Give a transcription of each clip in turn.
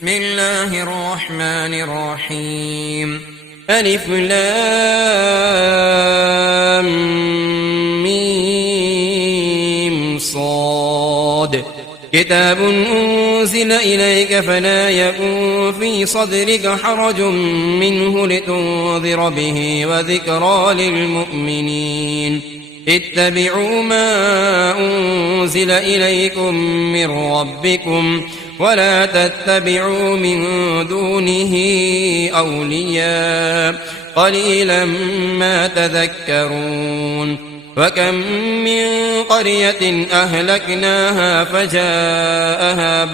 بسم الله الرحمن الرحيم. ألف لام ميم صاد. كتاب أنزل إليك فلا يكن في صدرك حرج منه لتنذر به وذكرى للمؤمنين. اتبعوا ما أنزل إليكم من ربكم ولا تتبعوا من دونه أولياء قليلا ما تذكرون. وكم من قرية أهلكناها فجاءها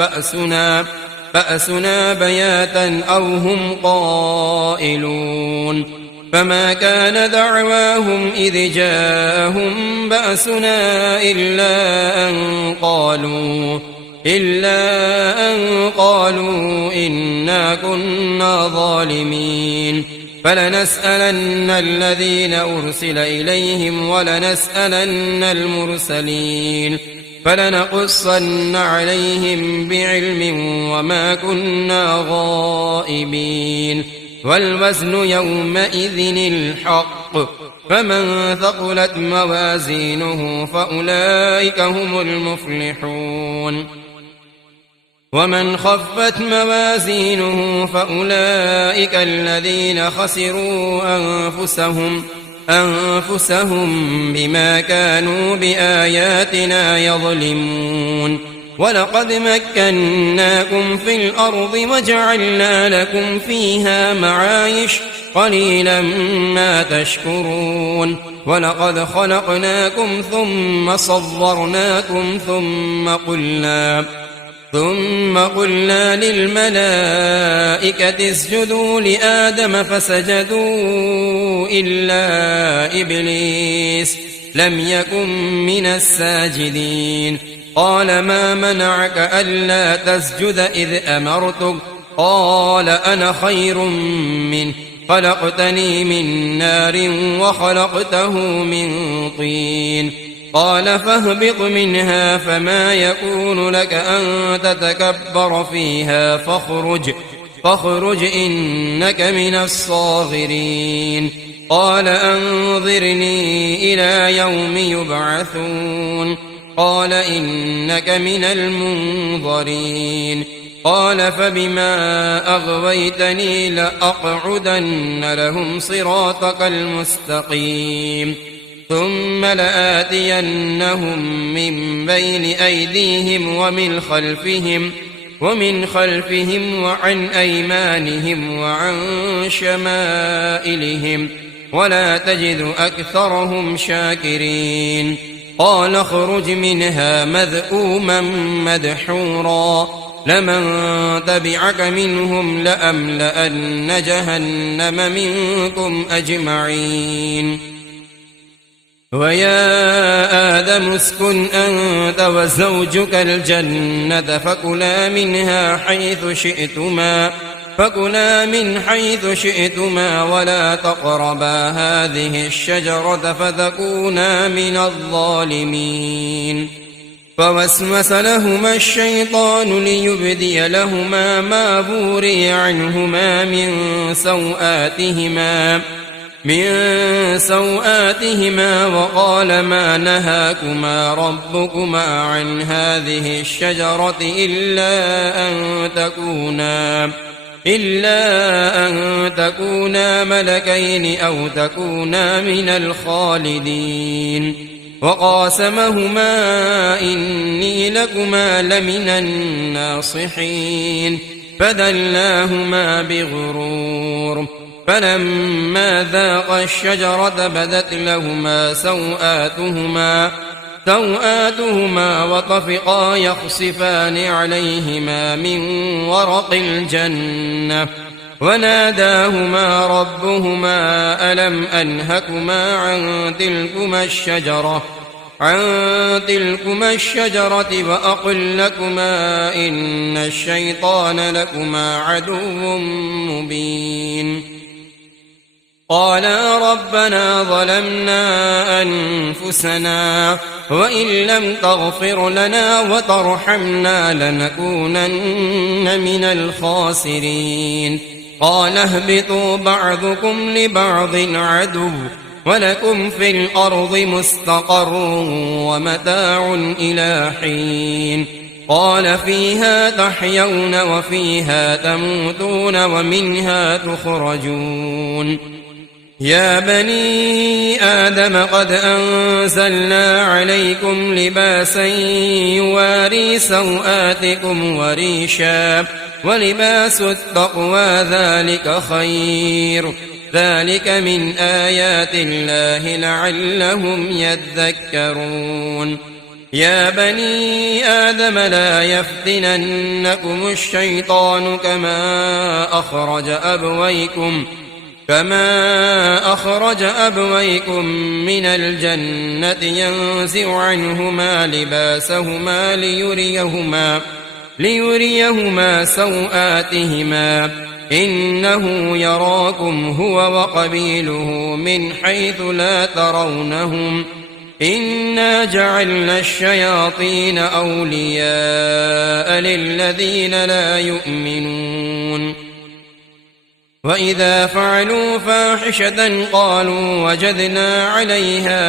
بأسنا بياتا أو هم قائلون فما كان دعواهم إذ جاءهم بأسنا إلا أن قالوا إنا كنا ظالمين. فلنسألن الذين أرسل إليهم ولنسألن المرسلين فلنقصن عليهم بعلم وما كنا غائبين. والوزن يومئذ الحق فمن ثقلت موازينه فأولئك هم المفلحون ومن خفت موازينه فأولئك الذين خسروا أنفسهم بما كانوا بآياتنا يظلمون. ولقد مكناكم في الأرض وجعلنا لكم فيها معايش قليلا ما تشكرون. ولقد خلقناكم ثم صورناكم ثم قلنا للملائكة اسجدوا لآدم فسجدوا إلا إبليس لم يكن من الساجدين. قال ما منعك ألا تسجد إذ أمرتك؟ قال أنا خير منه خلقتني من نار وخلقته من طين. قال فاهبط منها فما يكون لك أن تتكبر فيها فاخرج إنك من الصاغرين. قال أنظرني إلى يوم يبعثون. قال إنك من المنظرين. قال فبما أغويتني لأقعدن لهم صراطك المستقيم ثم لآتينهم من بين أيديهم ومن خلفهم وعن أيمانهم وعن شمائلهم ولا تجد أكثرهم شاكرين. قال اخرج منها مذءوما مدحورا لمن تبعك منهم لأملأن جهنم منكم أجمعين. ويا آدم اسكن أنت وزوجك الجنة فكلا من حيث شئتما ولا تقربا هذه الشجرة فتكونا من الظالمين. فوسوس لهما الشيطان ليبدي لهما ما بوري عنهما من سوآتهما وقال ما نهاكما ربكما عن هذه الشجرة إلا أن تكونا ملكين أو تكونا من الخالدين. وقاسمهما إني لكما لمن الناصحين فدلاهما بغرور. فلما ذاقا الشجرة بدت لهما سوآتهما وطفقا يخصفان عليهما من ورق الجنة وناداهما ربهما ألم أنهكما عن تلكما الشجرة وأقل لكما إن الشيطان لكما عدو مبين. قالا ربنا ظلمنا أنفسنا وإن لم تغفر لنا وترحمنا لنكونن من الخاسرين قال اهبطوا بعضكم لبعض عدو ولكم في الأرض مستقر ومتاع إلى حين قال فيها تحيون وفيها تموتون ومنها تخرجون يا بني آدم قد أنزلنا عليكم لباسا يواري سوآتكم وريشا ولباس التقوى ذلك خير ذلك من آيات الله لعلهم يذكرون يا بني آدم لا يفتننكم الشيطان كما أخرج أبويكم من الجنة ينزع عنهما لباسهما ليريهما سوآتهما إنه يراكم هو وقبيله من حيث لا ترونهم إنا جعلنا الشياطين أولياء للذين لا يؤمنون وإذا فعلوا فاحشة قالوا وجدنا عليها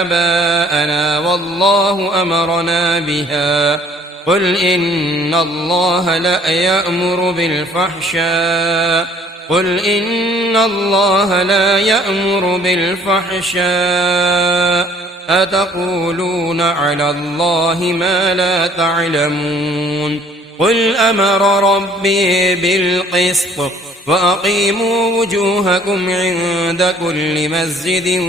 آباءنا والله أمرنا بها قل إن الله لا يأمر بالفحشاء أتقولون على الله ما لا تعلمون قل أمر ربي بالقسط وأقيموا وجوهكم عند كل مسجد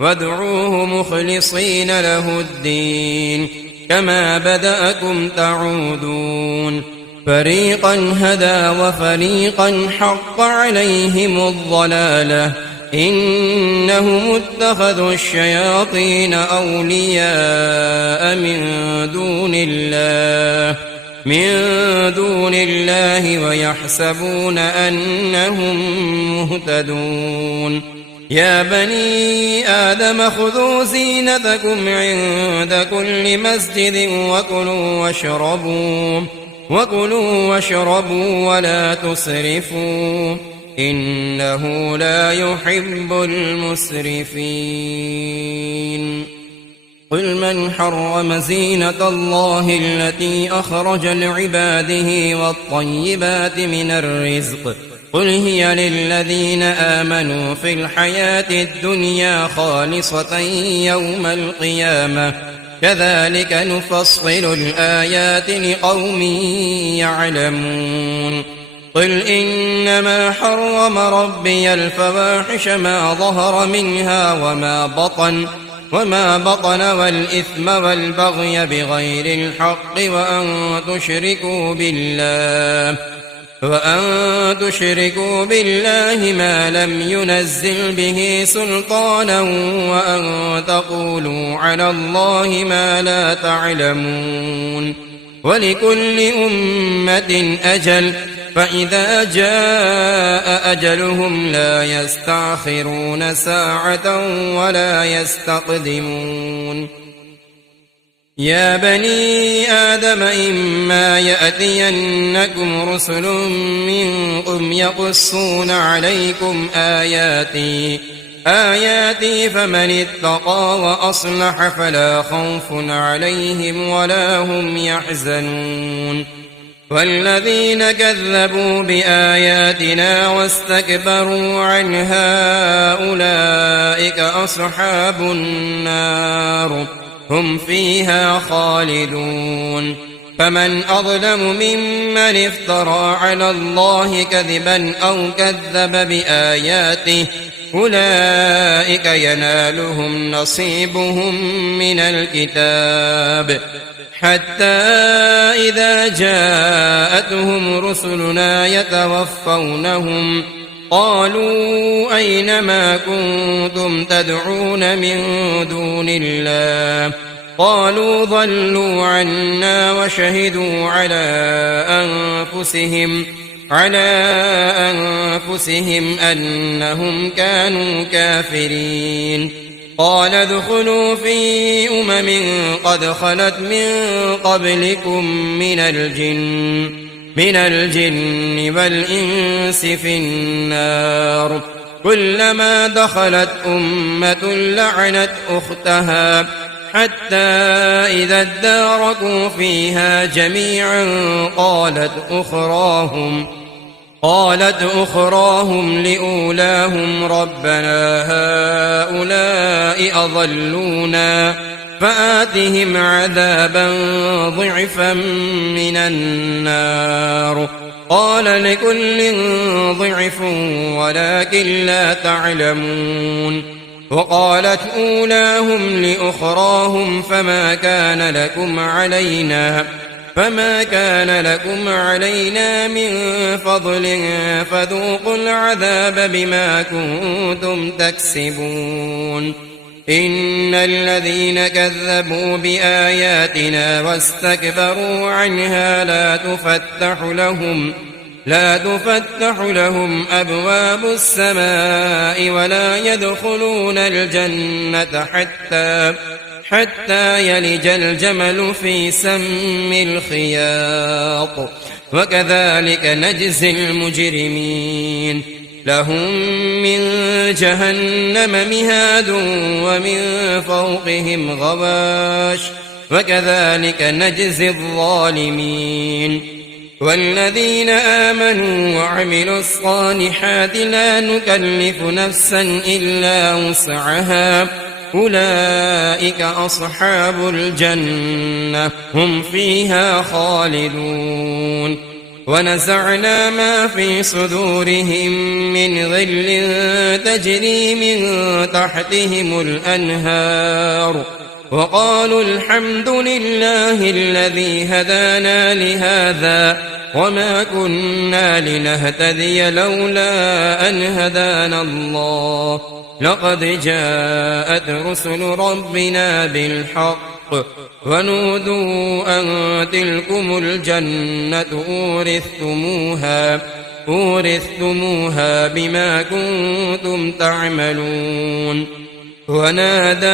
وادعوه مخلصين له الدين كما بدأكم تعودون فريقا هدى وفريقا حق عليهم الضلالة إنهم اتخذوا الشياطين أولياء من دون الله ويحسبون أنهم مهتدون يا بني آدم خذوا زينتكم عند كل مسجد وكلوا واشربوا ولا تسرفوا إنه لا يحب المسرفين قل من حرم زينة الله التي أخرج لعباده والطيبات من الرزق قل هي للذين آمنوا في الحياة الدنيا خالصة يوم القيامة كذلك نفصل الآيات لقوم يعلمون قل إنما حرم ربي الفواحش ما ظهر منها وما بطن والإثم والبغي بغير الحق وأن تشركوا بالله ما لم ينزل به سلطانا وأن تقولوا على الله ما لا تعلمون ولكل أمة أجل فإذا جاء أجلهم لا يستأخرون ساعة ولا يستقدمون يا بني آدم إما يأتينكم رسل منكم يقصون عليكم آياتي فمن اتقى وأصلح فلا خوف عليهم ولا هم يحزنون والذين كذبوا بآياتنا واستكبروا عنها أولئك أصحاب النار هم فيها خالدون فمن أظلم ممن افترى على الله كذبا أو كذب بآياته أولئك ينالهم نصيبهم من الكتاب حتى إذا جاءتهم رسلنا يتوفونهم قالوا أين ما كنتم تدعون من دون الله قالوا ضلوا عنا وشهدوا على أنفسهم أنهم كانوا كافرين قال ادخلوا في قد خلت من قبلكم من الجن والإنس في النار كلما دخلت أمة لعنت أختها حتى إذا اداركوا فيها جميعا قالت أخراهم لأولاهم ربنا هؤلاء أضلونا فآتهم عذابا ضعفا من النار قال لكل ضعف ولكن لا تعلمون وقالت أولاهم لأخراهم فما كان لكم علينا من فضل فذوقوا العذاب بما كنتم تكسبون إن الذين كذبوا بآياتنا واستكبروا عنها لا تفتح لهم أبواب السماء ولا يدخلون الجنة حتى يلج الجمل في سم الخياط وكذلك نجزي المجرمين لهم من جهنم مهاد ومن فوقهم غواش وكذلك نجزي الظالمين والذين آمنوا وعملوا الصالحات لا نكلف نفسا إلا وسعها أولئك أصحاب الجنة هم فيها خالدون ونزعنا ما في صدورهم من غل تجري من تحتهم الأنهار وقالوا الحمد لله الذي هدانا لهذا وما كنا لنهتدي لولا أن هدانا الله لقد جاءت رسل ربنا بالحق ونودوا أن تلكم الجنة أورثتموها بما كنتم تعملون ونادى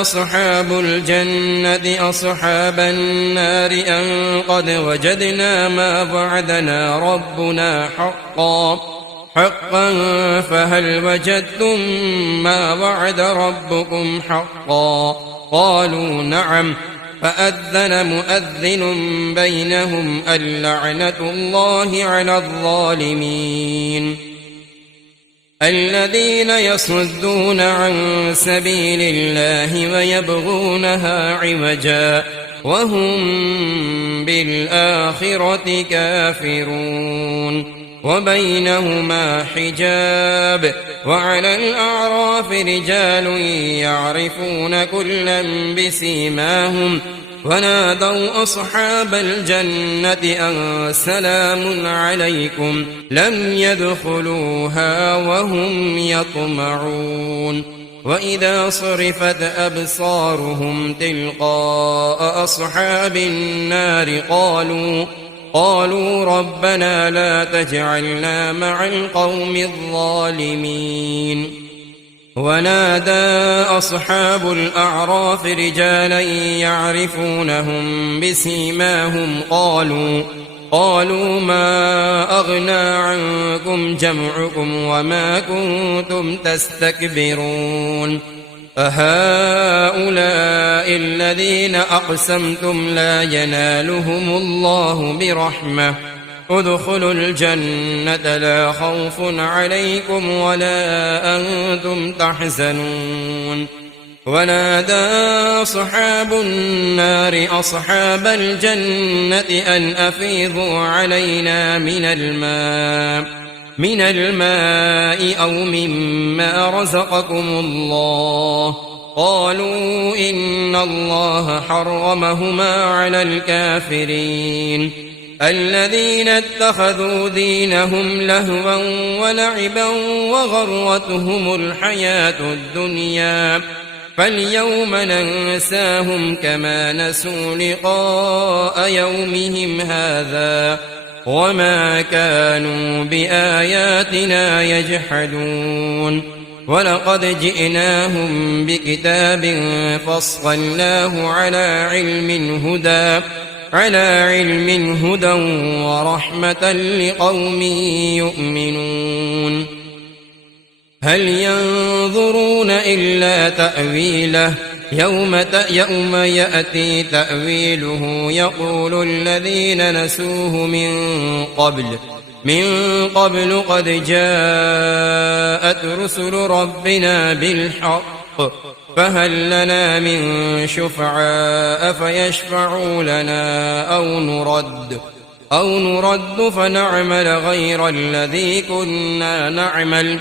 أصحاب الجنة أصحاب النار أن قد وجدنا ما وعدنا ربنا حقا فهل وجدتم ما وعد ربكم حقا قالوا نعم فأذن مؤذن بينهم اللعنة الله على الظالمين الذين يصدون عن سبيل الله ويبغونها عوجا وهم بالآخرة كافرون وبينهما حجاب وعلى الأعراف رجال يعرفون كلا بسيماهم ونادوا أصحاب الجنة أن سلام عليكم لم يدخلوها وهم يطمعون وإذا صرفت أبصارهم تلقاء أصحاب النار قالوا ربنا لا تجعلنا مع القوم الظالمين ونادى أصحاب الأعراف رجالا يعرفونهم بسيماهم قالوا ما أغنى عنكم جمعكم وما كنتم تستكبرون أهؤلاء الذين أقسمتم لا ينالهم الله برحمة ادخلوا الجنة لا خوف عليكم ولا أنتم تحزنون ونادى أصحاب النار أصحاب الجنة أن أفيضوا علينا من الماء أو مما رزقكم الله قالوا إن الله حرمهما على الكافرين الذين اتخذوا دينهم لهوا ولعبا وغرتهم الحياة الدنيا فاليوم ننساهم كما نسوا لقاء يومهم هذا وما كانوا بآياتنا يجحدون ولقد جئناهم بكتاب فصلناه على علم هدى ورحمة لقوم يؤمنون هل ينظرون إلا تأويله يوم يأتي تأويله يقول الذين نسوه من قبل قد جاءت رسل ربنا بالحق فهل لنا من شفعاء فيشفعوا لنا أو نرد فنعمل غير الذي كنا نعمل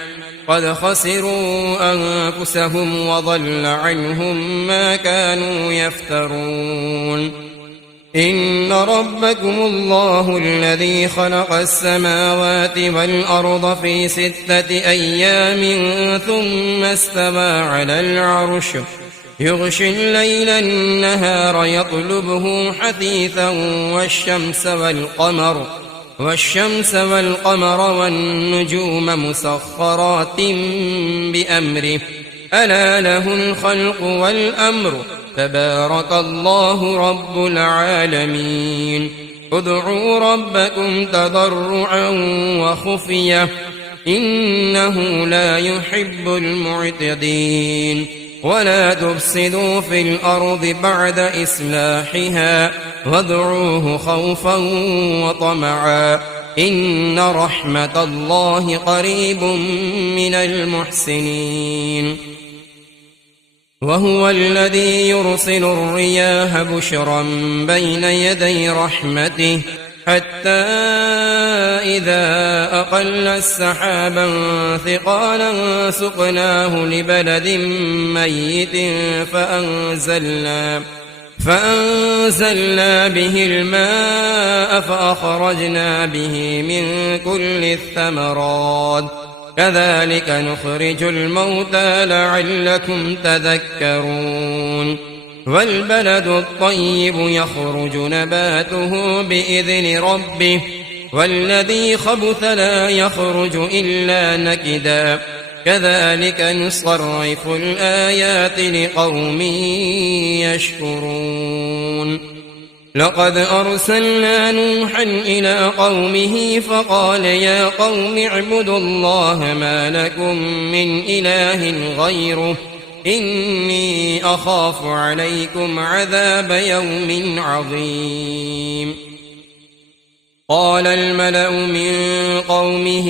قد خسروا أنفسهم وضل عنهم ما كانوا يفترون إن ربكم الله الذي خلق السماوات والأرض في 6 أيام ثم استوى على العرش يغشي الليل النهار يطلبه حثيثا والشمس والقمر والنجوم مسخرات بأمره ألا له الخلق والأمر تبارك الله رب العالمين ادعوا ربكم تضرعا وخفية إنه لا يحب المعتدين ولا تفسدوا في الأرض بعد إصلاحها وادعوه خوفا وطمعا إن رحمة الله قريب من المحسنين وهو الذي يرسل الرياح بشرا بين يدي رحمته حتى إذا أقل السحابا ثقالا سقناه لبلد ميت فأنزلنا به الماء فأخرجنا به من كل الثمرات كذلك نخرج الموتى لعلكم تذكرون والبلد الطيب يخرج نباته بإذن ربه والذي خبث لا يخرج إلا نكدا كذلك نصرف الآيات لقوم يشكرون لقد أرسلنا نوحا إلى قومه فقال يا قوم اعبدوا الله ما لكم من إله غيره إني أخاف عليكم عذاب يوم عظيم قال الملأ من قومه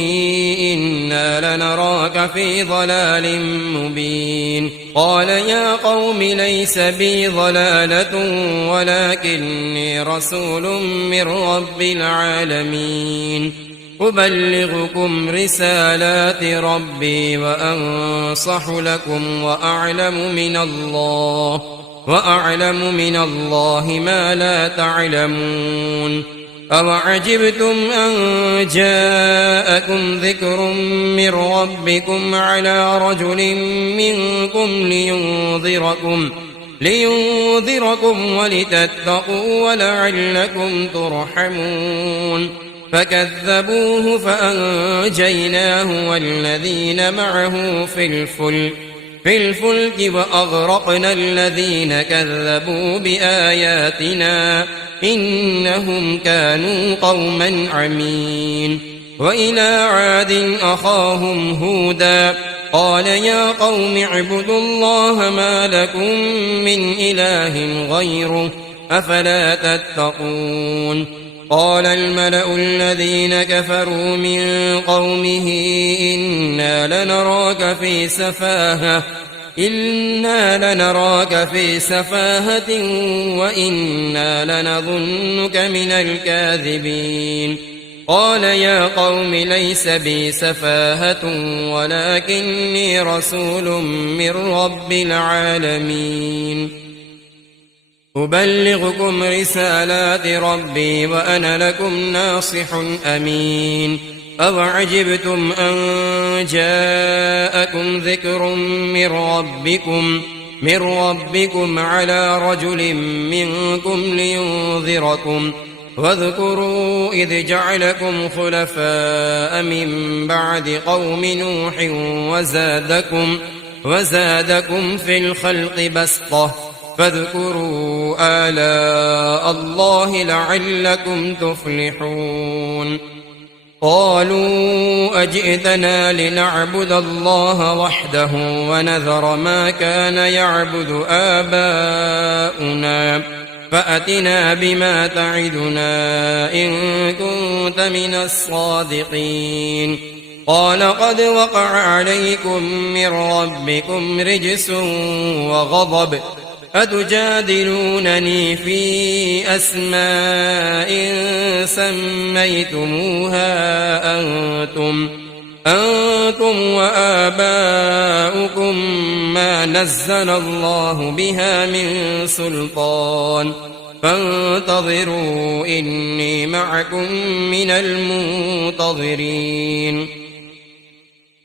إنا لنراك في ضلال مبين قال يا قوم ليس بي ضلالة ولكني رسول من رب العالمين أبلغكم رسالات ربي وأنصح لكم وأعلم من الله ما لا تعلمون أوعجبتم أن جاءكم ذكر من ربكم على رجل منكم لينذركم ولتتقوا ولعلكم ترحمون فكذبوه فأنجيناه والذين معه في الفلك وأغرقنا الذين كذبوا بآياتنا إنهم كانوا قوما عمين وإلى عاد أخاهم هودا قال يا قوم اعبدوا الله ما لكم من إله غيره أفلا تتقون قال الملأ الذين كفروا من قومه إنا لنراك في سفاهة وإنا لنظنك من الكاذبين قال يا قوم ليس بي سفاهة ولكني رسول من رب العالمين أبلغكم رسالات ربي وأنا لكم ناصح أمين أوعجبتم أن جاءكم ذكر من ربكم على رجل منكم واذكروا إذ جعلكم خلفاء من بعد قوم نوح وزادكم في الخلق بسطة فاذكروا آلاء الله لعلكم تفلحون قالوا أجئتنا لنعبد الله وحده ونذر ما كان يعبد آباؤنا فأتنا بما تعدنا إن كنت من الصادقين قال قد وقع عليكم من ربكم رجس وغضب أتجادلونني في أسماء سميتموها أنتم وآباؤكم ما نزل الله بها من سلطان فانتظروا إني معكم من المنتظرين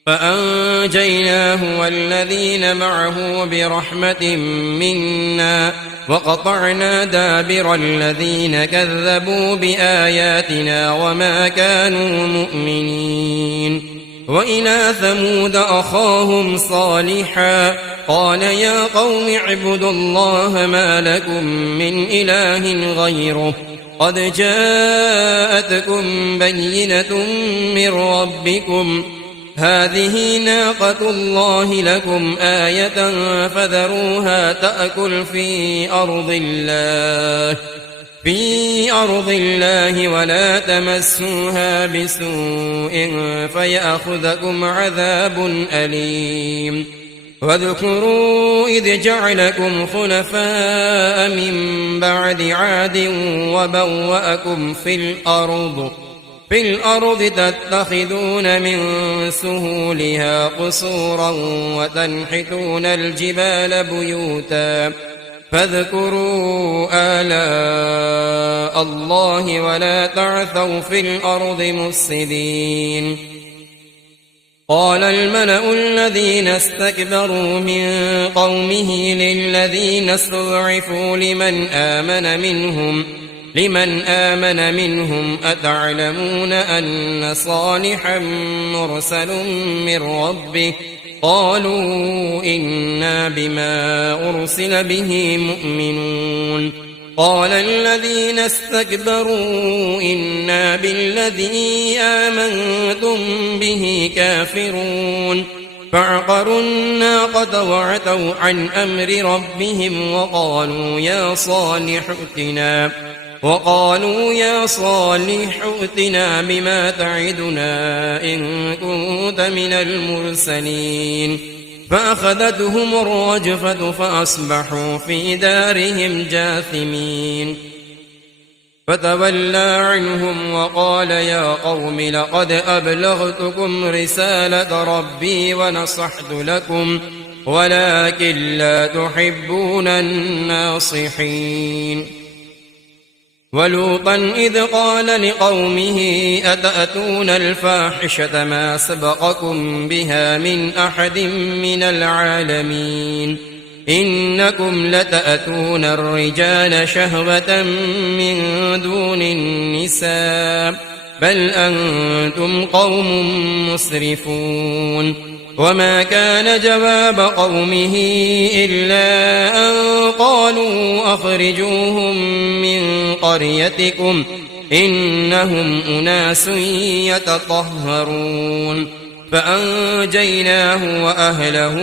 فأنجيناه والذين معه برحمة منا وقطعنا دابر الذين كذبوا بآياتنا وما كانوا مؤمنين وإلى ثمود أخاهم صالحا قال يا قوم اعبدوا الله ما لكم من إله غيره قد جاءتكم بينة من ربكم هذه ناقة الله لكم آية فذروها تأكل في أرض الله ولا تمسوها بسوء فيأخذكم عذاب أليم واذكروا إذ جعلكم خلفاء من بعد عاد وبوأكم في الأرض تتخذون من سهولها قصورا وتنحتون الجبال بيوتا فاذكروا آلاء الله ولا تعثوا في الأرض مفسدين قال الملأ الذين استكبروا من قومه للذين استضعفوا لمن آمن منهم أتعلمون أن صالحا مرسل من ربه قالوا إنا بما أرسل به مؤمنون قال الذين استكبروا إنا بالذي آمنتم به كافرون فعقروا الناقة وعتوا عن أمر ربهم وقالوا يا صالح ائتنا بما تعدنا إن كنت من المرسلين فأخذتهم الرجفة فأصبحوا في دارهم جاثمين فتولى عنهم وقال يا قوم لقد أبلغتكم رسالة ربي ونصحت لكم ولكن لا تحبون الناصحين ولوطا إذ قال لقومه أتأتون الفاحشة ما سبقكم بها من أحد من العالمين إنكم لتأتون الرجال شهوة من دون النساء بل أنتم قوم مسرفون وما كان جواب قومه إلا أن قالوا أخرجوهم من قريتكم إنهم أناس يتطهرون فأنجيناه وأهله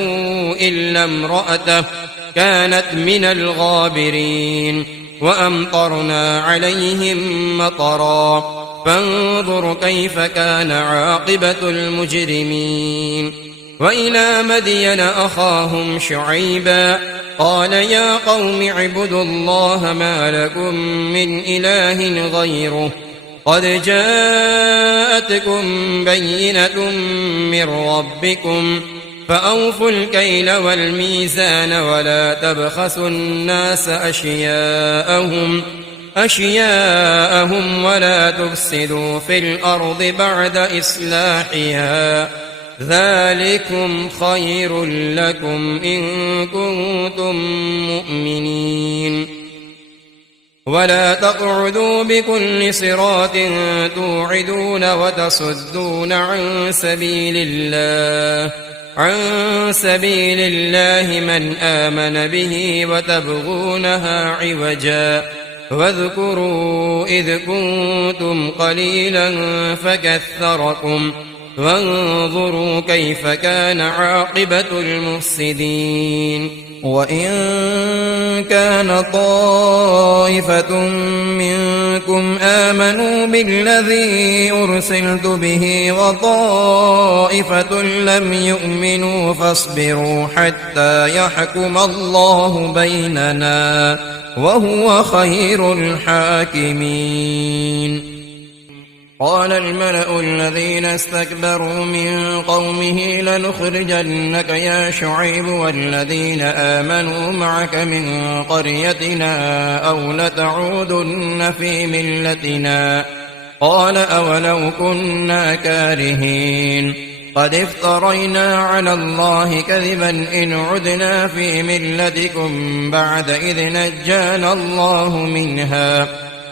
إلا امرأته كانت من الغابرين وأمطرنا عليهم مطرا فانظر كيف كان عاقبة المجرمين وإلى مدين أخاهم شعيبا قال يا قوم اعبدوا الله ما لكم من إله غيره قد جاءتكم بينة من ربكم فأوفوا الكيل والميزان ولا تبخسوا الناس أشياءهم ولا تفسدوا في الأرض بعد إصلاحها ذلكم خير لكم إن كنتم مؤمنين ولا تقعدوا بكل صراط توعدون وتصدون عن سبيل الله من آمن به وتبغونها عوجا واذكروا إذ كنتم قليلا فكثركم وانظروا كيف كان عاقبة المفسدين. وإن كان طائفة منكم آمنوا بالذي أرسلت به وطائفة لم يؤمنوا فاصبروا حتى يحكم الله بيننا وهو خير الحاكمين. قال الملأ الذين استكبروا من قومه لنخرجنك يا شعيب والذين آمنوا معك من قريتنا أو لتعودن في ملتنا قال أولو كنا كارهين قد افترينا على الله كذبا إن عدنا في ملتكم بعد إذ نجانا الله منها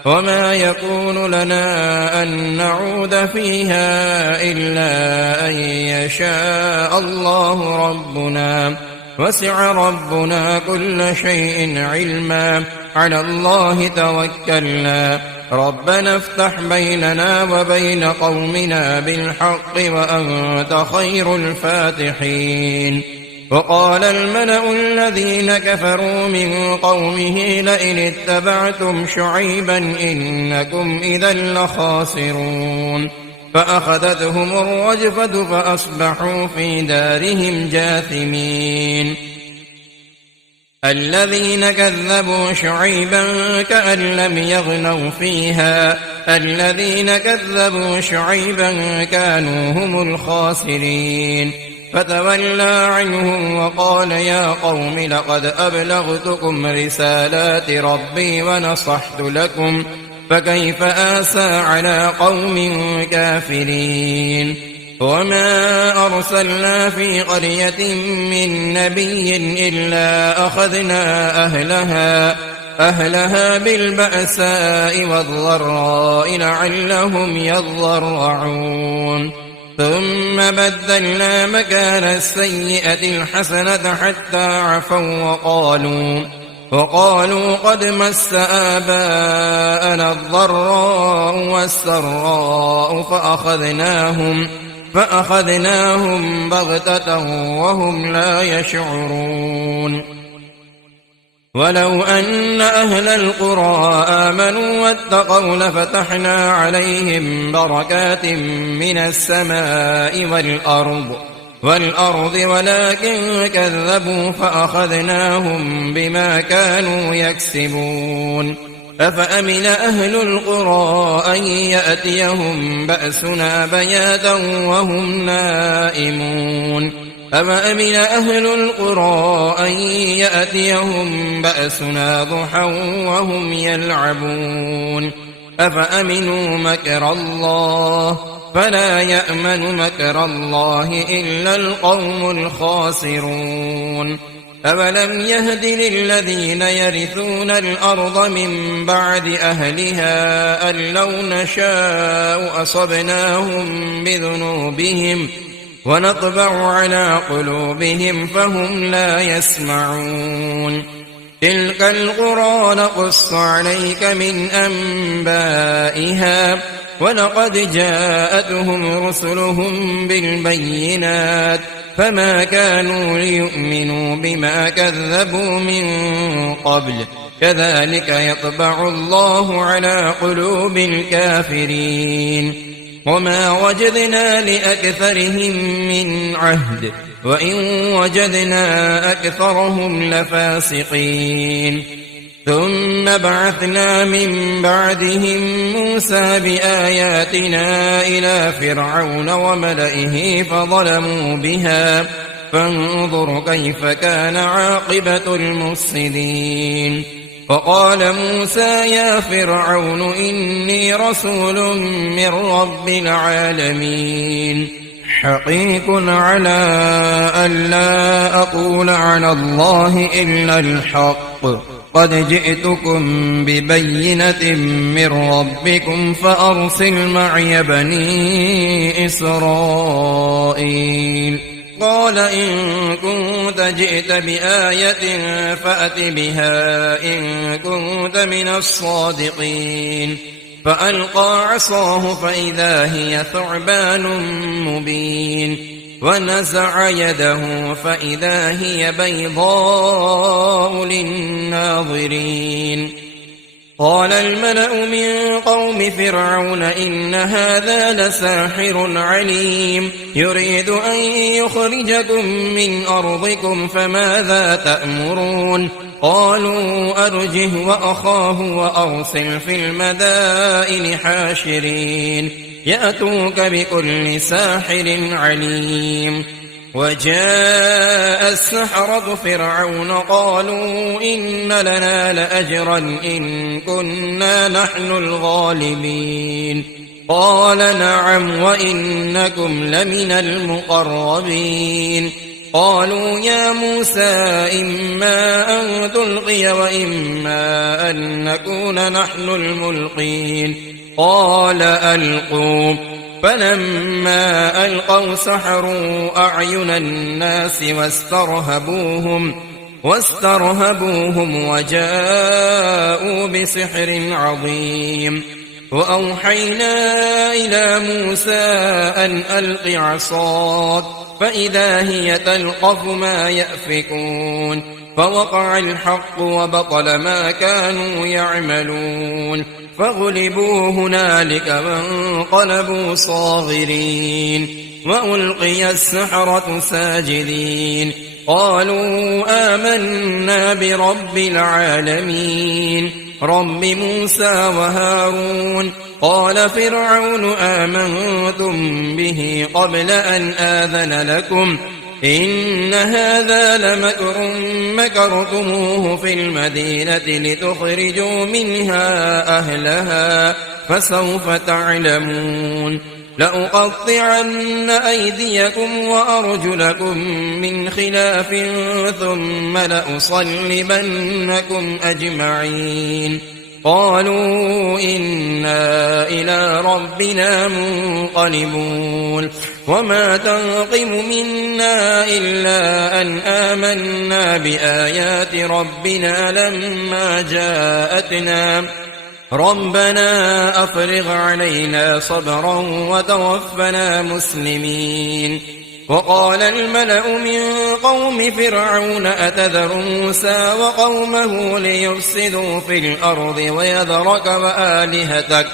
وما يكون لنا أن نعود فيها إلا أن يشاء الله ربنا وسع ربنا كل شيء علما على الله توكلنا ربنا افتح بيننا وبين قومنا بالحق وأنت خير الفاتحين. وقال الملأ الذين كفروا من قومه لئن اتبعتم شعيبا إنكم إذا لخاسرون فأخذتهم الرجفة فأصبحوا في دارهم جاثمين. الذين كذبوا شعيبا كأن لم يغنوا فيها الذين كذبوا شعيبا كانوا هم الخاسرين فتولى عنهم وقال يا قوم لقد أبلغتكم رسالات ربي ونصحت لكم فكيف آسى على قوم كافرين. وما أرسلنا في قرية من نبي إلا أخذنا أهلها بالبأساء والضراء لعلهم يضرعون ثم بدلنا مكان السيئة الحسنة حتى عفوا وقالوا قد مس آباءنا الضراء والسراء فأخذناهم بغتة وهم لا يشعرون. ولو أن أهل القرى آمنوا واتقوا لفتحنا عليهم بركات من السماء والأرض ولكن كذبوا فأخذناهم بما كانوا يكسبون. أفأمن أهل القرى أن يأتيهم بأسنا بياتا وهم نائمون أفأمن أهل القرى أن يأتيهم بأسنا ضحى وهم يلعبون أفأمنوا مكر الله فلا يأمن مكر الله إلا القوم الخاسرون. أولم يهد للذين يرثون الأرض من بعد أهلها أن لو نشاء أصبناهم بذنوبهم ونطبع على قلوبهم فهم لا يسمعون. تلك القرى نقص عليك من أنبائها ولقد جاءتهم رسلهم بالبينات فما كانوا ليؤمنوا بما كذبوا من قبل كذلك يطبع الله على قلوب الكافرين. وما وجدنا لأكثرهم من عهد وإن وجدنا أكثرهم لفاسقين. ثم بعثنا من بعدهم موسى بآياتنا إلى فرعون وملئه فظلموا بها فانظر كيف كان عاقبة المفسدين. وقال موسى يا فرعون إني رسول من رب العالمين حقيق على ألا أقول على الله إلا الحق قد جئتكم ببينة من ربكم فأرسل معي بني إسرائيل. قال إن كنت جئت بآية فأت بها إن كنت من الصادقين. فألقى عصاه فإذا هي ثعبان مبين ونزع يده فإذا هي بيضاء للناظرين. قال الملأ من قوم فرعون إن هذا لساحر عليم يريد أن يخرجكم من أرضكم فماذا تأمرون؟ قالوا أرجه وأخاه وأرسل في المدائن حاشرين يأتوك بكل ساحر عليم. وجاء السحرة فرعون قالوا إن لنا لأجرا إن كنا نحن الغالبين. قال نعم وإنكم لمن المقربين. قالوا يا موسى إما أن تلقي وإما أن نكون نحن الملقين. قال ألقوا. فلما ألقوا سحروا أعين الناس واسترهبوهم وجاءوا بسحر عظيم. وأوحينا إلى موسى أن ألق عصاك فإذا هي تلقف ما يأفكون. فوقع الحق وبطل ما كانوا يعملون فغلبوا هنالك وانقلبوا صاغرين. وألقي السحرة ساجدين قالوا آمنا برب العالمين رب موسى وهارون. قال فرعون آمنتم به قبل أن آذن لكم إن هذا لمكر مكرتموه في المدينة لتخرجوا منها أهلها فسوف تعلمون. لأقطعن أيديكم وأرجلكم من خلاف ثم لأصلبنكم أجمعين. قالوا إنا إلى ربنا منقلبون. وما تنقم منا إلا أن آمنا بآيات ربنا لما جاءتنا ربنا أفرغ علينا صبرا وتوفنا مسلمين. وقال الملأ من قوم فرعون أتذر موسى وقومه ليفسدوا في الأرض ويذرك وآلهتك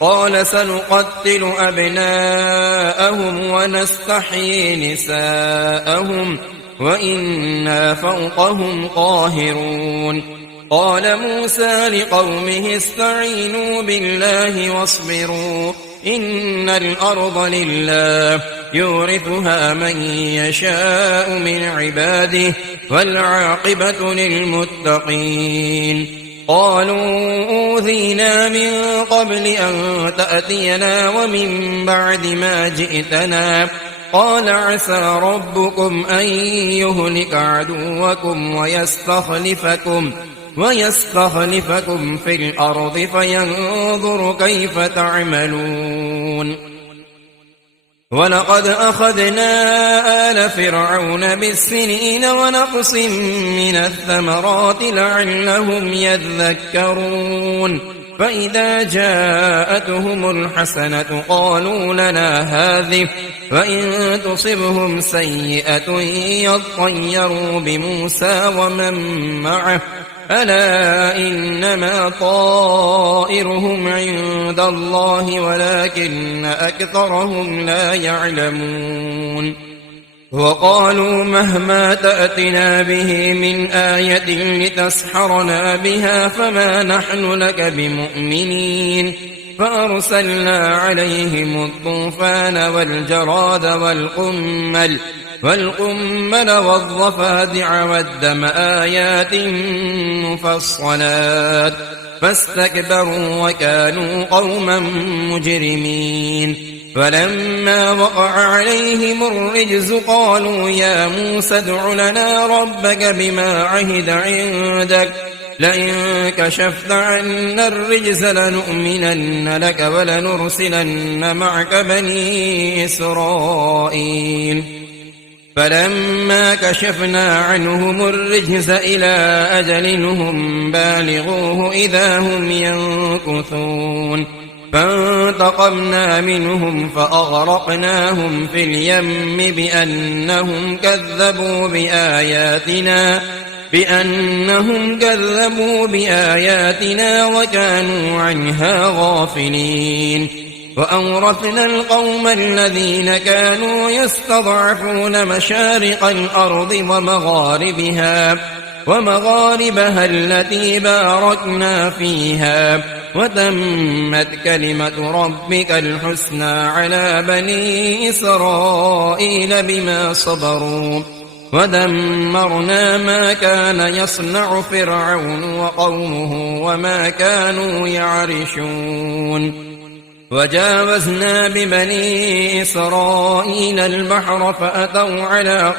قال سنقتل أبناءهم ونستحيي نساءهم وإنا فوقهم قاهرون. قال موسى لقومه استعينوا بالله واصبروا إن الأرض لله يورثها من يشاء من عباده والعاقبة للمتقين. قالوا أوذينا من قبل أن تأتينا ومن بعد ما جئتنا. قال عسى ربكم أن يهلك عدوكم ويستخلفكم في الأرض فينظر كيف تعملون. ولقد أخذنا آل فرعون بالسنين ونقص من الثمرات لعلهم يذكرون. فإذا جاءتهم الحسنة قالوا لنا هذه وإن تصبهم سيئة يطيروا بموسى ومن معه ألا إنما طائرهم عند الله ولكن أكثرهم لا يعلمون. وقالوا مهما تأتنا به من آية لتسحرنا بها فما نحن لك بمؤمنين. فأرسلنا عليهم الطوفان والجراد والقمل والضفادع والدم آيات مفصلات فاستكبروا وكانوا قوما مجرمين. فلما وقع عليهم الرجز قالوا يا موسى ادع لنا ربك بما عهد عندك لئن كشفت عنا الرجز لنؤمنن لك ولنرسلن معك بني إسرائيل فلما كشفنا عنهم الرجز إلى أجل هم بالغوه إذا هم ينكثون فانتقمنا منهم فأغرقناهم في اليم بأنهم كذبوا بآياتنا وكانوا عنها غافلين وأورثنا القوم الذين كانوا يستضعفون مشارق الأرض ومغاربها التي باركنا فيها وتمت كلمة ربك الحسنى على بني إسرائيل بما صبروا ودمرنا ما كان يصنع فرعون وقومه وما كانوا يعرشون وجاوزنا ببني إسرائيل البحر فأتوا على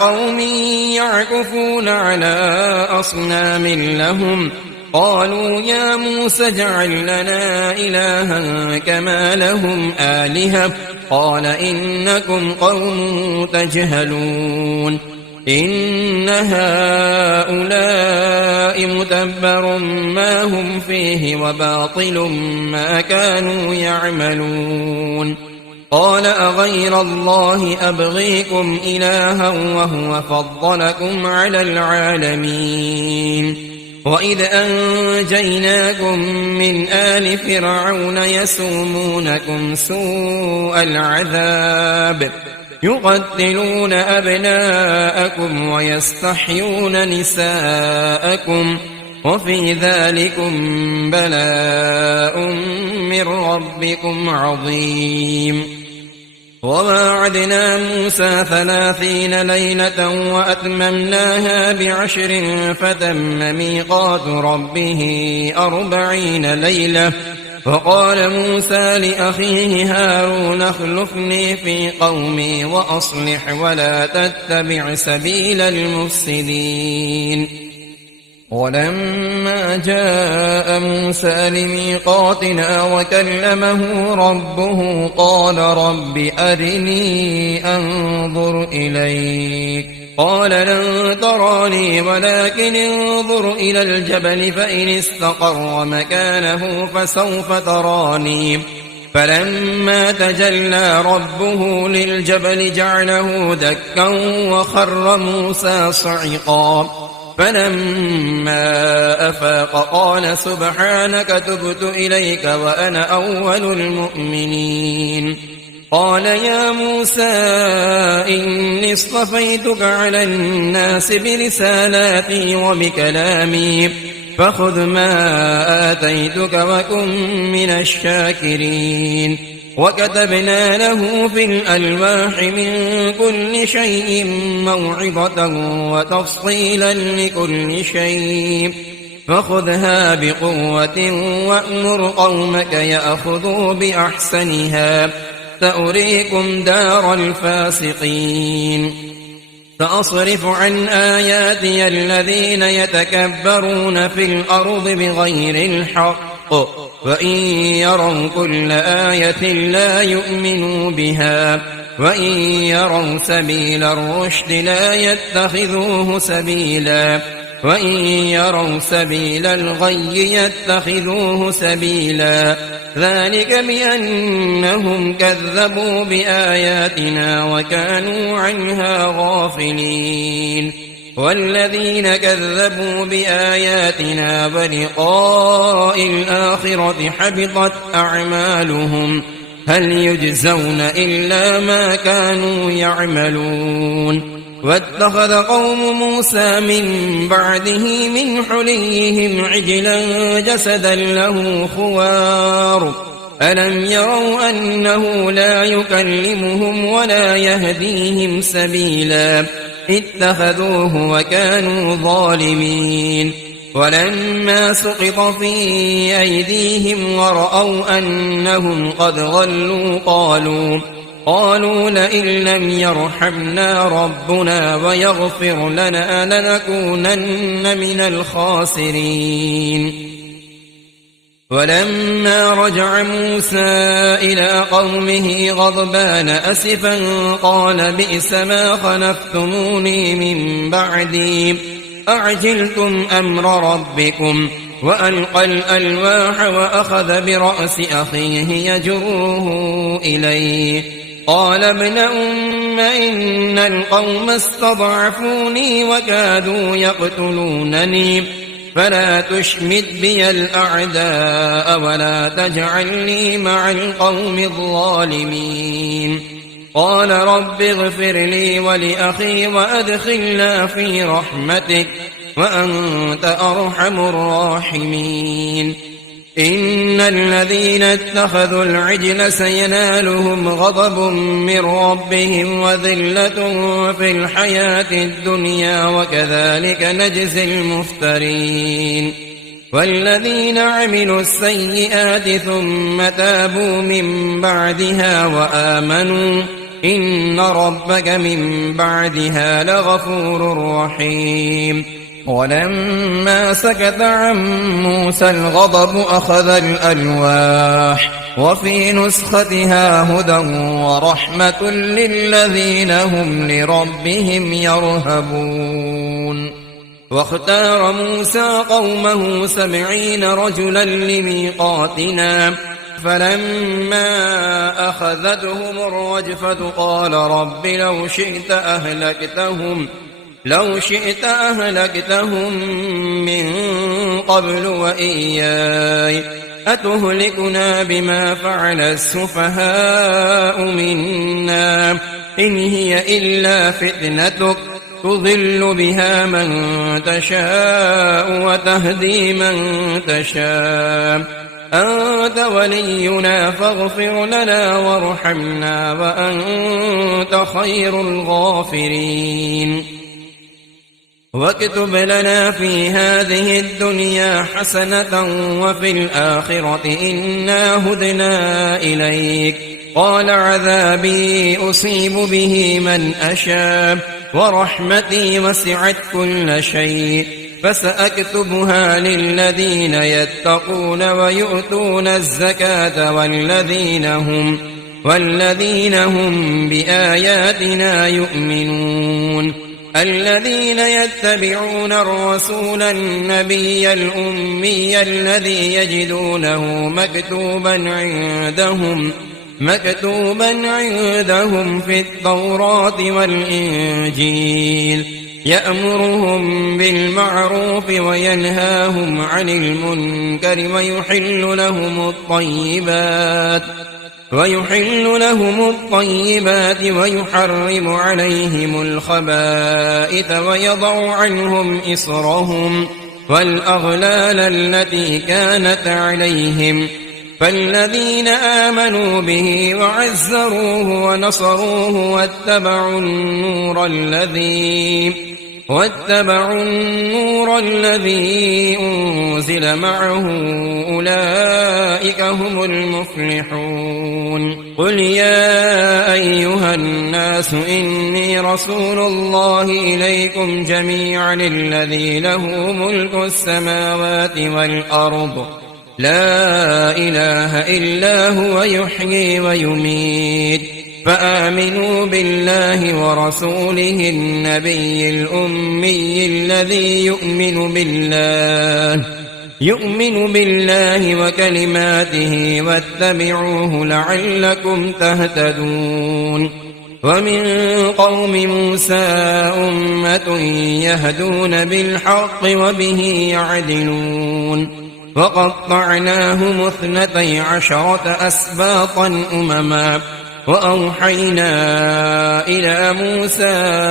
قوم يعكفون على أصنام لهم قالوا يا موسى اجعل لنا إلها كما لهم آلهة قال إنكم قوم تجهلون إن هؤلاء متبر ما هم فيه وباطل ما كانوا يعملون قال أغير الله أبغيكم إلها وهو فضلكم على العالمين وإذ أنجيناكم من آل فرعون يسومونكم سوء العذاب يقتلون أبناءكم ويستحيون نساءكم وفي ذلكم بلاء من ربكم عظيم وواعدنا موسى 30 ليلة وأتممناها ب10 فتم ميقات ربه 40 ليلة فقال موسى لأخيه هارون اخلفني في قومي وأصلح ولا تتبع سبيل المفسدين ولما جاء موسى لميقاتنا وكلمه ربه قال رب أرني أنظر إليك قال لن تراني ولكن انظر إلى الجبل فإن استقر مكانه فسوف تراني فلما تجلى ربه للجبل جعله دكا وخر موسى صعقا فلما أفاق قال سبحانك تبت إليك وأنا أول المؤمنين قال يا موسى إني اصطفيتك على الناس برسالاتي وبكلامي فخذ ما آتيتك وكن من الشاكرين وكتبنا له في الألواح من كل شيء موعظة وتفصيلا لكل شيء فخذها بقوة وأمر قومك يأخذوا بأحسنها سأريكم دار الفاسقين سأصرف عن آياتي الذين يتكبرون في الأرض بغير الحق وإن يروا كل آية لا يؤمنوا بها وإن يروا سبيل الرشد لا يتخذوه سبيلا وإن يروا سبيل الغي يتخذوه سبيلا ذلك بأنهم كذبوا بآياتنا وكانوا عنها غافلين والذين كذبوا بآياتنا ولقاء الآخرة حبطت أعمالهم هل يجزون إلا ما كانوا يعملون واتخذ قوم موسى من بعده من حليهم عجلا جسدا له خوار ألم يروا أنه لا يكلمهم ولا يهديهم سبيلا اتخذوه وكانوا ظالمين ولما سقط في أيديهم ورأوا أنهم قد ضلوا قالوا لئن لم يرحمنا ربنا ويغفر لنا لنكونن من الخاسرين. ولما رجع موسى إلى قومه غضبان أسفا قال بئس ما خلفتموني من بعدي أعجلتم أمر ربكم وألقى الألواح وأخذ برأس أخيه يجره إليه قال ابن أم إن القوم استضعفوني وكادوا يقتلونني فلا تشمت بي الأعداء ولا تجعلني مع القوم الظالمين. قال رب اغفر لي ولأخي وأدخلنا في رحمتك وأنت أرحم الراحمين. إن الذين اتخذوا العجل سينالهم غضب من ربهم وذلة في الحياة الدنيا وكذلك نجزي المفترين. والذين عملوا السيئات ثم تابوا من بعدها وآمنوا إن ربك من بعدها لغفور رحيم. ولما سكت عن موسى الغضب أخذ الألواح وفي نسختها هدى ورحمة للذين هم لربهم يرهبون. واختار موسى قومه 70 رجلا لميقاتنا فلما أخذتهم الرجفة قال رب لو شئت أهلكتهم من قبل وإياي أتهلكنا بما فعل السفهاء منا إن هي إلا فتنتك تضل بها من تشاء وتهدي من تشاء أنت ولينا فاغفر لنا وارحمنا وأنت خير الغافرين. واكتب لنا في هذه الدنيا حسنة وفي الآخرة إنا هدنا إليك قال عذابي أصيب به من أشاء ورحمتي وسعت كل شيء فسأكتبها للذين يتقون ويؤتون الزكاة والذين هم بآياتنا يؤمنون. الذين يتبعون الرسول النبي الأمي الذي يجدونه مكتوبا عندهم في التوراة والإنجيل يأمرهم بالمعروف وينهاهم عن المنكر ويحل لهم الطيبات ويحرم عليهم الخبائث ويضع عنهم إصرهم والأغلال التي كانت عليهم. فالذين آمنوا به وعزروه ونصروه واتبعوا النور الذي أنزل معه أولئك هم المفلحون. قل يا أيها الناس إني رسول الله إليكم جميعا الذي له ملك السماوات والأرض لا إله إلا هو يحيي ويميت فآمنوا بالله ورسوله النبي الأمي الذي يؤمن بالله وكلماته واتبعوه لعلكم تهتدون. ومن قوم موسى أمة يهدون بالحق وبه يعدلون. وقطعناهم 12 أسباطا أمما وأوحينا إلى موسى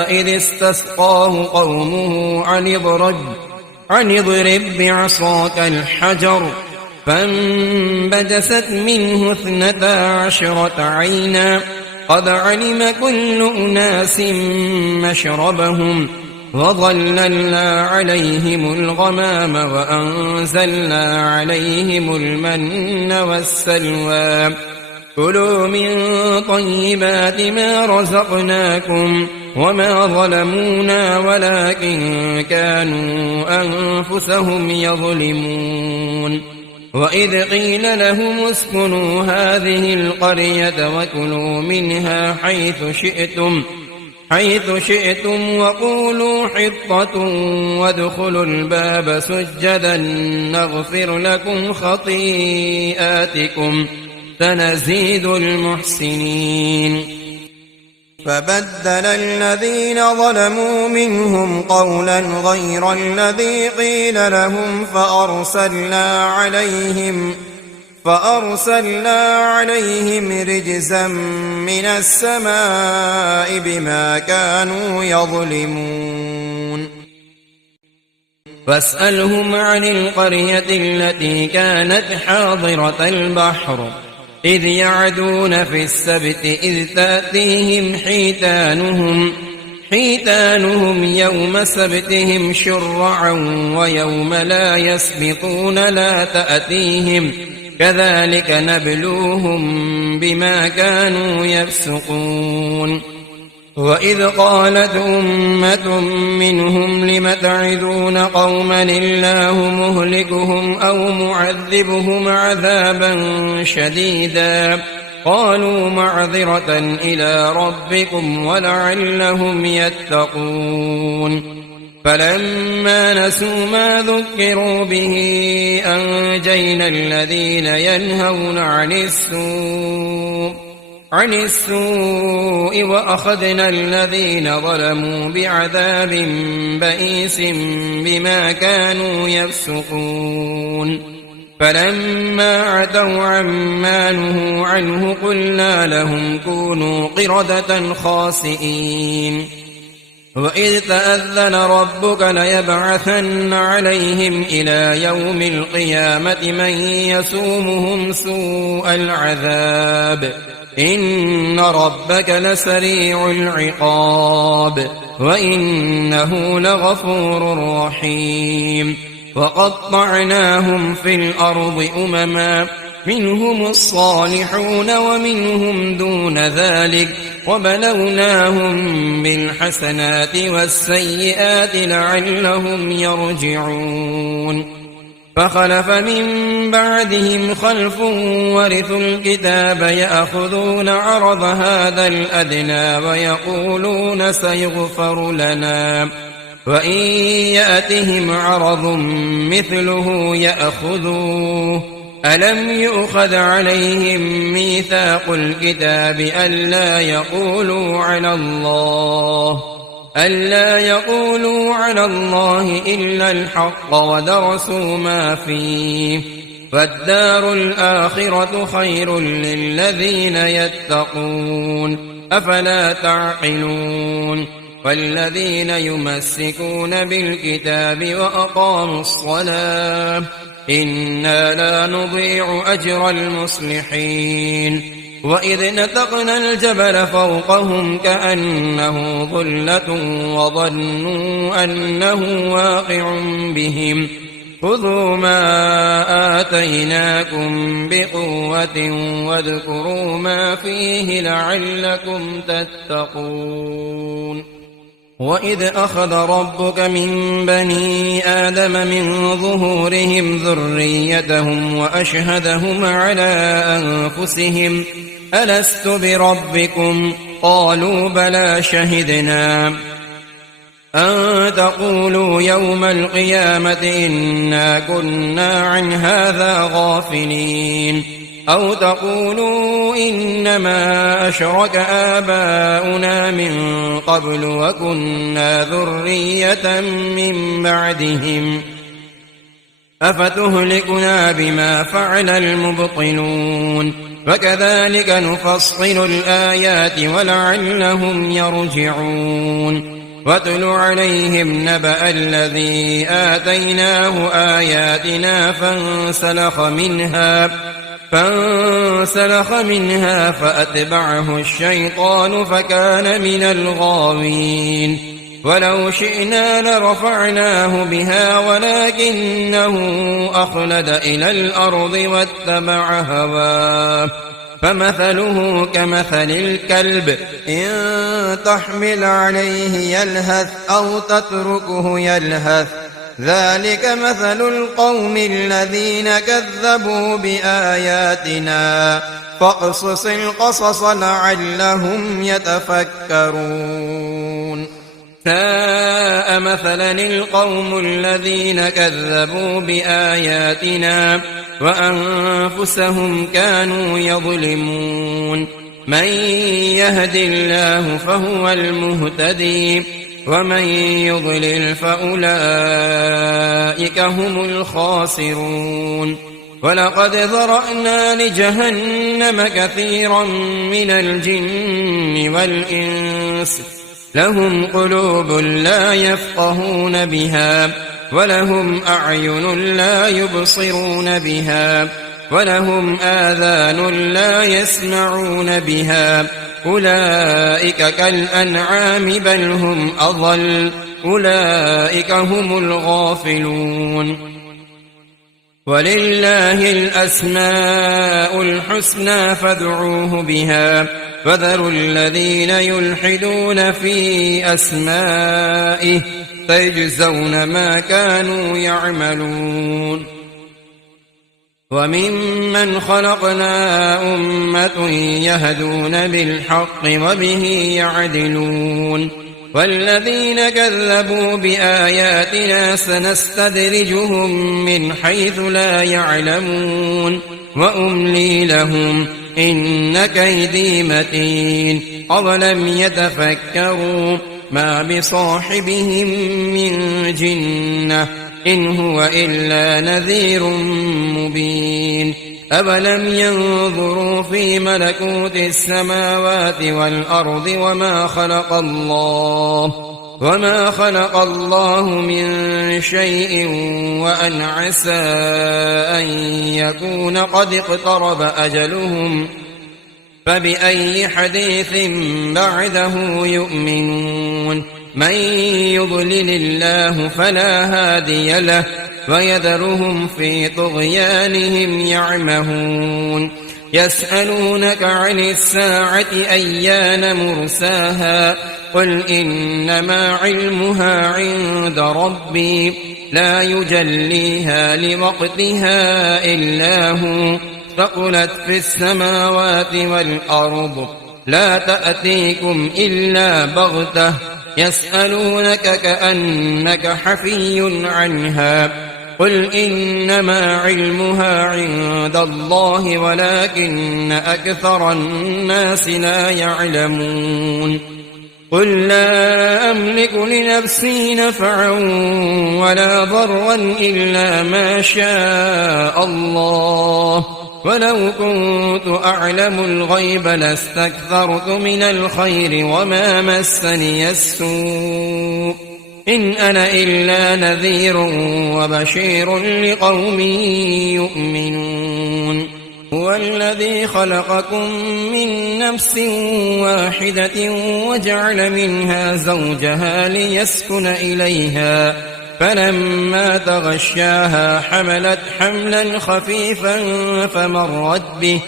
إذ استسقاه قومه أن اضرب بعصاك الحجر فانبجست منه 12 عينا قد علم كل أناس مشربهم وظللنا عليهم الغمام وأنزلنا عليهم المن والسلوى كلوا من طيبات ما رزقناكم وما ظلمونا ولكن كانوا أنفسهم يظلمون وإذ قيل لهم اسكنوا هذه القرية وكلوا منها حيث شئتم وقولوا حطة وادخلوا الباب سجدا نغفر لكم خطيئاتكم سنزيد المحسنين فبدل الذين ظلموا منهم قولا غير الذي قيل لهم فأرسلنا عليهم رجزا من السماء بما كانوا يظلمون فاسألهم عن القرية التي كانت حاضرة البحر إذ يعدون في السبت إذ تأتيهم حيتانهم يوم سبتهم شرعا ويوم لا يسبتون لا تأتيهم كذلك نبلوهم بما كانوا يفسقون وإذ قالت أمة منهم لم تعظون قوما الله مهلكهم أو معذبهم عذابا شديدا قالوا معذرة إلى ربكم ولعلهم يتقون فلما نسوا ما ذكروا به أنجينا الذين ينهون عن السوء وأخذنا الذين ظلموا بعذاب بئيس بما كانوا يفسقون فلما عتوا عما نهوا عنه قلنا لهم كونوا قردة خاسئين وإذ تأذن ربك ليبعثن عليهم إلى يوم القيامة من يسومهم سوء العذاب إن ربك لسريع العقاب وإنه لغفور رحيم وقطعناهم في الأرض أمما منهم الصالحون ومنهم دون ذلك وبلوناهم بالحسنات والسيئات لعلهم يرجعون فخلف من بعدهم خلف ورثوا الكتاب يأخذون عرض هذا الأدنى ويقولون سيغفر لنا وإن يأتهم عرض مثله يأخذوه ألم يؤخذ عليهم ميثاق الكتاب ألا يقولوا على الله إلا الحق ودرسوا ما فيه فالدار الآخرة خير للذين يتقون أفلا تعقلون والذين يمسكون بالكتاب وأقاموا الصلاة إنا لا نضيع أجر المصلحين وإذ نتقنا الجبل فوقهم كأنه ظلة وظنوا أنه واقع بهم خذوا ما آتيناكم بقوة واذكروا ما فيه لعلكم تتقون وإذ أخذ ربك من بني آدم من ظهورهم ذريتهم وأشهدهم على أنفسهم ألست بربكم قالوا بلى شهدنا أن تقولوا يوم القيامة إنا كنا عن هذا غافلين أو تقولوا إنما أشرك آباؤنا من قبل وكنا ذرية من بعدهم أفتهلكنا بما فعل المبطلون فكذلك نفصل الآيات ولعلهم يرجعون واتل عليهم نبأ الذي آتيناه آياتنا فانسلخ منها فأتبعه الشيطان فكان من الغاوين ولو شئنا لرفعناه بها ولكنه أخلد إلى الأرض واتبع هواه فمثله كمثل الكلب إن تحمل عليه يلهث أو تتركه يلهث ذلك مثل القوم الذين كذبوا بآياتنا فاقصص القصص لعلهم يتفكرون ساء مثلا القوم الذين كذبوا بآياتنا وأنفسهم كانوا يظلمون من يهد الله فهو المهتدي ومن يضلل فأولئك هم الخاسرون ولقد ذرأنا لجهنم كثيرا من الجن والإنس لهم قلوب لا يفقهون بها ولهم أعين لا يبصرون بها ولهم آذان لا يسمعون بها أولئك كالأنعام بل هم أضل أولئك هم الغافلون ولله الأسماء الحسنى فادعوه بها فذروا الذين يلحدون في أسمائه سيجزون ما كانوا يعملون وممن خلقنا أمة يهدون بالحق وبه يعدلون والذين كذبوا بآياتنا سنستدرجهم من حيث لا يعلمون وأملي لهم إن كيدي متين أولم يتفكروا ما بصاحبهم من جنة إن هو إلا نذير مبين أولم ينظروا في ملكوت السماوات والأرض وما خلق الله من شيء وأن عسى أن يكون قد اقترب أجلهم فبأي حديث بعده يؤمنون من يضلل الله فلا هادي له ويذرهم في طغيانهم يعمهون يسألونك عن الساعة أيان مرساها قل إنما علمها عند ربي لا يجليها لوقتها إلا هو ثقلت في السماوات والأرض لا تأتيكم إلا بغتة يسألونك كأنك حفي عنها قل إنما علمها عند الله ولكن أكثر الناس لا يعلمون قل لا أملك لنفسي نفعا ولا ضرا إلا ما شاء الله ولو كنت أعلم الغيب لاستكثرت من الخير وما مسني السوء إن أنا إلا نذير وبشير لقوم يؤمنون هو الذي خلقكم من نفس واحدة وجعل منها زوجها ليسكن إليها فلما تغشاها حملت حملا خفيفا فمرت به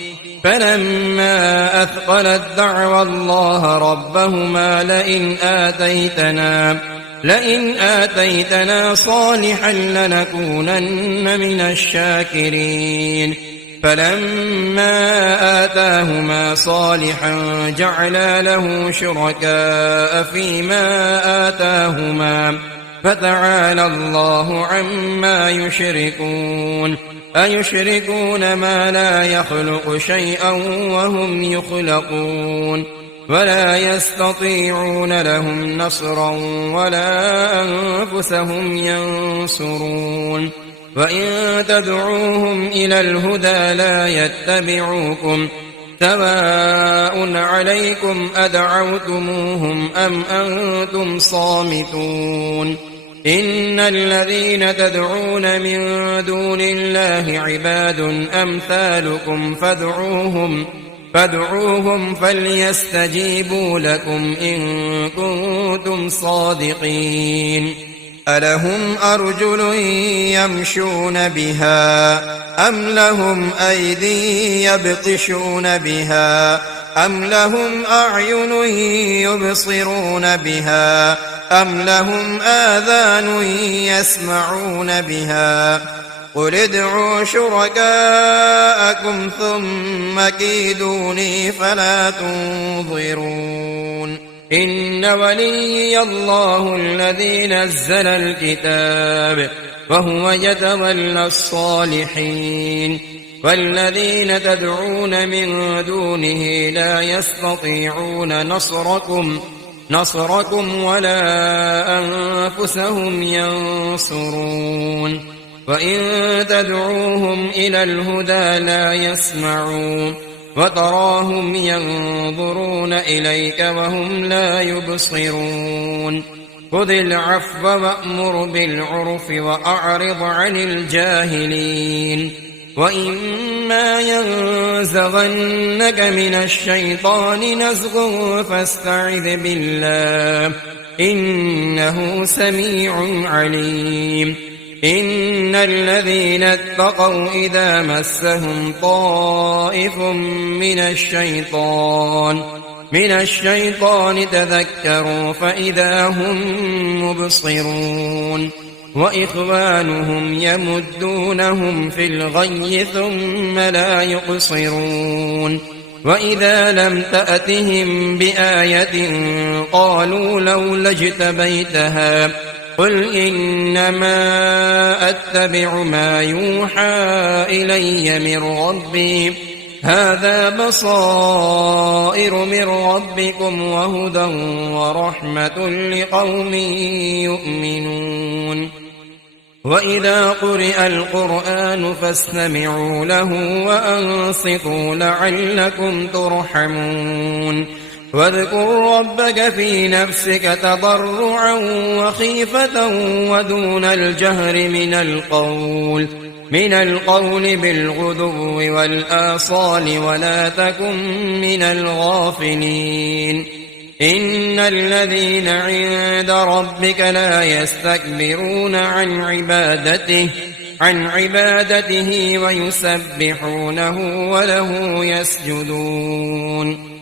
فلما أثقلت دعوى الله ربهما لئن آتيتنا صالحا لنكونن من الشاكرين فلما آتاهما صالحا جعلا له شركاء فيما آتاهما فتعالى الله عما يشركون أيشركون ما لا يخلق شيئا وهم يخلقون ولا يستطيعون لهم نصرا ولا أنفسهم ينصرون وإن تدعوهم إلى الهدى لا يتبعوكم سواء عليكم أدعوتموهم أم أنتم صامتون إن الذين تدعون من دون الله عباد أمثالكم فادعوهم فليستجيبوا لكم إن كنتم صادقين ألهم أرجل يمشون بها أم لهم أيدي يبطشون بها أم لهم أعين يبصرون بها أم لهم آذان يسمعون بها قل ادعوا شركاءكم ثم كيدوني فلا تنظرون إن وليي الله الذي نزل الكتاب وهو يتولى الصالحين والذين تدعون من دونه لا يستطيعون نصركم ولا أنفسهم ينصرون وإن تدعوهم إلى الهدى لا يسمعون وتراهم ينظرون إليك وهم لا يبصرون خذ العفو وأمر بالعرف وأعرض عن الجاهلين وإما ينزغنك من الشيطان نزغ فاستعذ بالله إنه سميع عليم إن الذين اتقوا إذا مسهم طائف من الشيطان تذكروا فإذا هم مبصرون وإخوانهم يمدونهم في الغي ثم لا يقصرون وإذا لم تأتهم بآية قالوا لولا اجتبيتها قل إنما أتبع ما يوحى إلي من ربي هذا بصائر من ربكم وهدى ورحمة لقوم يؤمنون وإذا قرئ القرآن فاستمعوا له وأنصتوا لعلكم ترحمون واذكر ربك في نفسك تضرعا وخيفة ودون الجهر من القول بالغدو والآصال ولا تكن من الغافلين إن الذين عند ربك لا يستكبرون عن عبادته ويسبحونه وله يسجدون